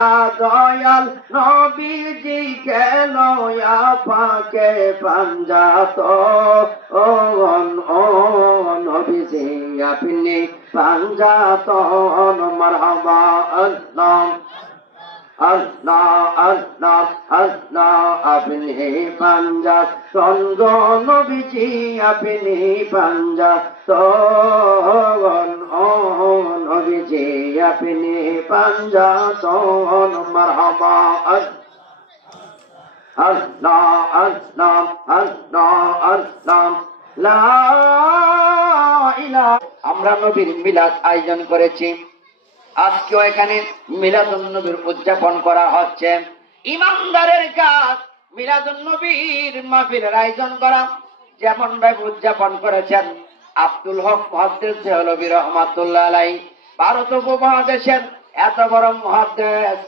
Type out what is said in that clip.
দয়াল নবীজি কেন পাকে পাঞ্জাত ও ও নবীজি আপনি পাঞ্জাত মারহাবা আল্লাহ আল্লাহ আল্লাহ আল্লাহ আপনি পাঞ্জাত সন্দ নবীজি আপনি পাঞ্জাত নবীজি আপনি পাঞ্জাত মারহাবা আল্লাহ আল্লাহ আল্লাহ আল্লাহ লা ইলাহা। আমরা নবীর মিলাদ আয়োজন করেছি। আজকেও এখানে মিলাদুন নবীর উদযাপন করা হচ্ছে। ইমানদারের কাজ মিলাদুন নবীর মাহফিলের আয়োজন করা। যেমন ভাবে উদযাপন করেছেন আব্দুল হক মুহাদ্দিস দেহলভী রহমাতুল্লাহ আলাইহি, ভারত উপমহাদেশের এত বড় মুহাদ্দিস